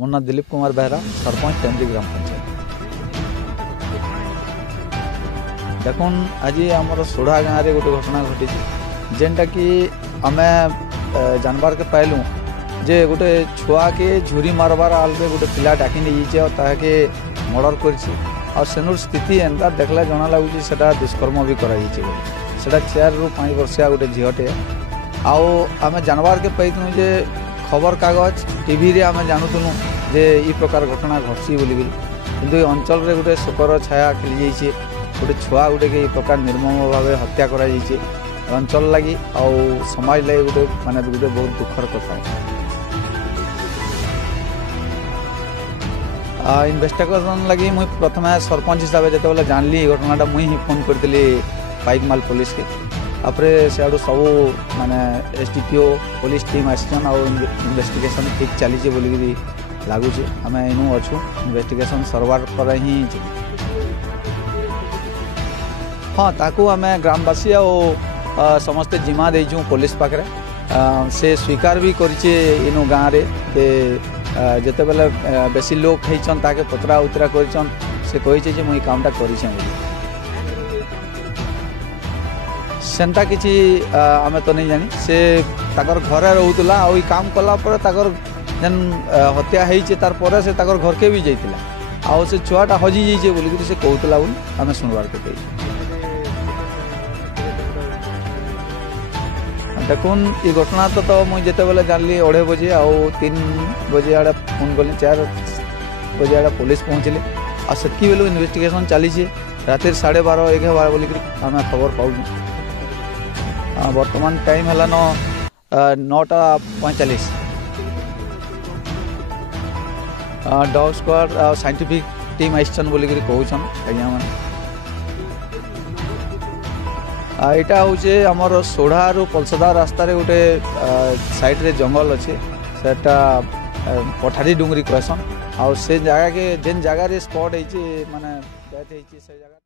मोर ना दिलीप कुमार बेहरा सरपंच टेमरी ग्राम पंचायत। देखुन आज आमर सोढ़ा गाँव में गोटे घटना घटी जेनटा कि आम जानबार के पाइलु जे गोटे छुआ के झुरी मारबार आलरे गोटे पिला डाकी नहीं जाइए और ताके मर्डर कर सेनुर स्थिति एंता देखला जना लगुच से दुष्कर्म भी करा 4 ରୁ 5 वर्षिया गोटे झीटे आम जानबार के पाइलु जे खबर कागज टीवी रे आम जानूलु जे ई प्रकार घटना घटसी बोली कि अंचल रे गोटे शोकर छाया खेली जाइए गोटे छुआ गोटे के प्रकार निर्मम भाव हत्या करा अंचल लगी आउ समाज लगी गोटे माने गोटे बहुत दुखर कथा इन्वेस्टिगेशन लगी मुई प्रथम सरपंच हिसाब से जो जानली घटनाटा मुई ही फोन करी पाइकमाल पुलिस के आपरे सियाड़ू सब माने एसडीपीओ पुलिस टीम आसन और इन्वेस्टिगेशन ठीक चली बोलिकी लगुच आम इनू अच्छू इन्वेस्टिगेशन सरवार पर ही हाँ ताकू आम ग्रामवासी और समस्ते जिम्मा देचु पुलिस पाखे से स्वीकार भी करिचे इनु गाँव में जिते बेले बेसी लोग होइछन ताके पतरा उतरा करिछन से कहिছে जे मुई कामटा करिछे सेंता किछि आमे तो नहीं जानी से ताकर घरे रहउतला आ ओई काम कला पर ताकर जन हत्या होइछे तार पर से ताकर घर के भी जाइतिला आ से छुआटा हजी जाइछे बोली कि से कहउतला बोली आमे सुनवार के कहि देखुन ये घटना तो मुझे जिते बेले जानली 2:30 बजे आउ 3 बजे आड़े फोन कली 4 बजे आड़े पुलिस पहुँचली आ सेतकी बेलू इन्वेस्टिगेशन चली राति 12:30 1 बोलिक आम खबर पाऊँ बर्तमान टाइम है 9:45 डॉग स्क्वाड साइंटिफिक टीम आइसन बोलिक कहून आज्ञा मैंने यहाँ हूँ आमर सोढ़ा रू पलसदा रास्तार गोटे साइड रे जंगल अच्छे सेटा पठारी डुंगरी कहसन आ से जगह के जेन जगह स्पॉट है माने डेथ है से जगह।